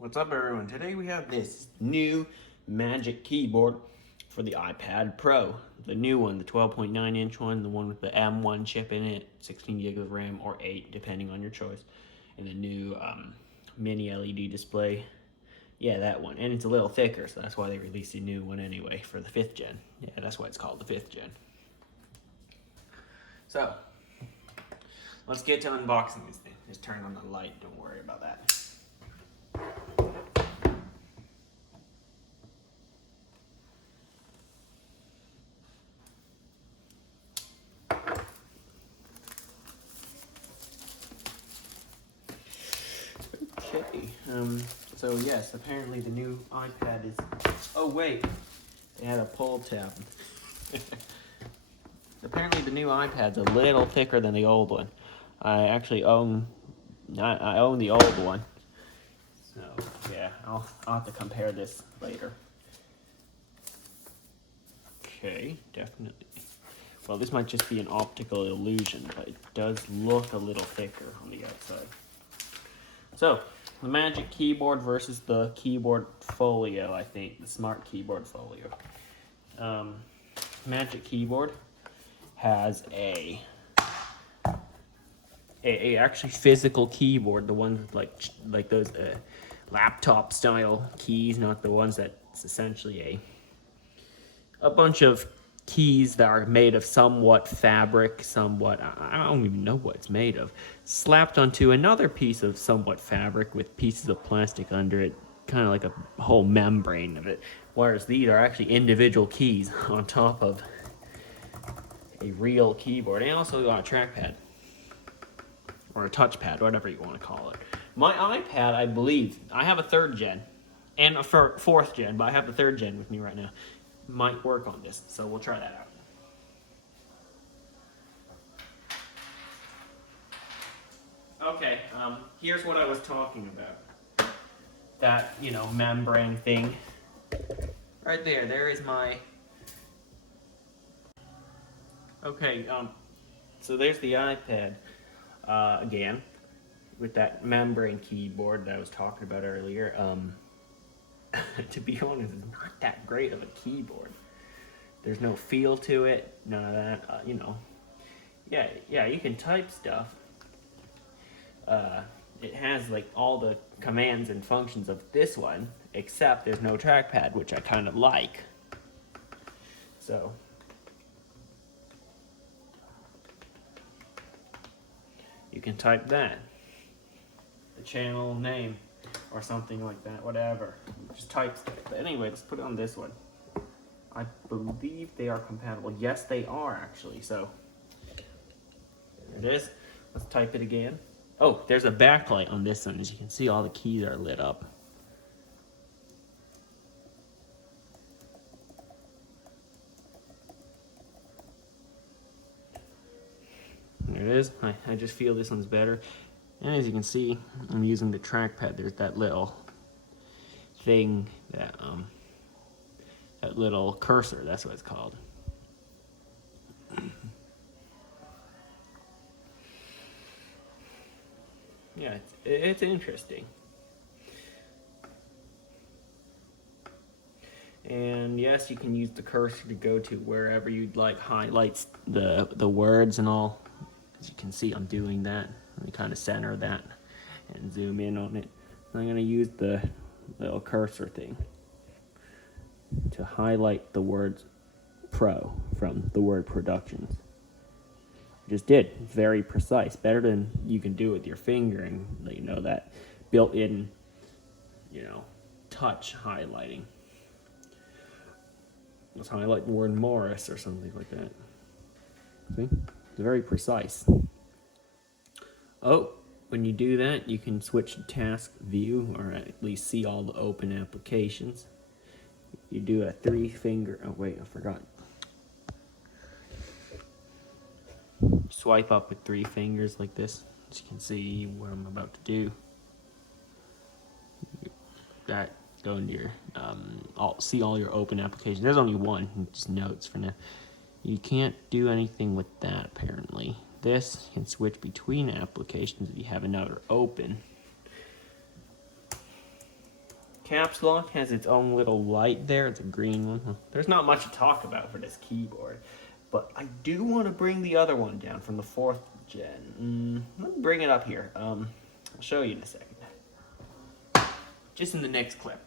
What's up, everyone? Today we have this new Magic Keyboard for the iPad Pro. The new one, the 12.9-inch one, the one with the M1 chip in it, 16 gigs of RAM or 8, depending on your choice. And the new mini LED display. Yeah, that one. And it's a little thicker, so that's why they released a new one anyway for the 5th gen. Yeah, that's why it's called the 5th gen. So, let's get to unboxing this thing. Just turn on the light, don't worry about that. Okay, so yes, apparently the new iPad is, oh wait, they had a pull tab. Apparently the new iPad's a little thicker than the old one. I actually own the old one. So yeah, I'll have to compare this later. Okay, definitely. Well, this might just be an optical illusion, but it does look a little thicker on the outside. So, the Magic Keyboard versus the Keyboard Folio, I think, the Smart Keyboard Folio. Magic Keyboard has a actually physical keyboard, the ones with like those laptop style keys, not the ones that's essentially a bunch of keys that are made of somewhat fabric, somewhat, I don't even know what it's made of, slapped onto another piece of somewhat fabric with pieces of plastic under it, kind of like a whole membrane of it. Whereas these are actually individual keys on top of a real keyboard, and also got a trackpad or a touchpad, whatever you want to call it. My iPad, I believe, I have a 3rd gen and a 4th gen, but I have the 3rd gen with me right now. Might work on this, so we'll try that out. Okay, here's what I was talking about. That, membrane thing. Right there is my... Okay, so there's the iPad, again, with that membrane keyboard that I was talking about earlier. To be honest, it's not that great of a keyboard. There's no feel to it, none of that, Yeah, you can type stuff. It has like all the commands and functions of this one, except there's no trackpad, which I kind of like. So, you can type that, the channel name, or something like that, whatever. Just type stuff. But anyway, let's put it on this one. I believe they are compatible. Yes, they are actually. So there it is. Let's type it again. Oh, there's a backlight on this one. As you can see, all the keys are lit up. There it is. I just feel this one's better. And as you can see, I'm using the trackpad. There's that little thing, that little cursor. That's what it's called. Yeah, it's interesting. And yes, you can use the cursor to go to wherever you'd like, highlights the words and all. As you can see, I'm doing that. Let me kind of center that and zoom in on it. I'm going to use the little cursor thing to highlight the words Pro from the word Productions. Just did. Very precise. Better than you can do with your finger, and that built-in, touch highlighting. Let's highlight the word Morris or something like that. See? It's very precise. Oh, when you do that, you can switch to task view, or at least see all the open applications. You do a 3-finger, oh wait, I forgot. Swipe up with 3 fingers like this. As you can see what I'm about to do. That, go into your, see all your open applications. There's only one, just notes for now. You can't do anything with that apparently. This can switch between applications if you have another open. caps lock has its own little light there. It's a green one. There's not much to talk about for this keyboard, but I do want to bring the other one down from the 4th gen. Let me bring it up here. I'll show you in a second. Just in the next clip.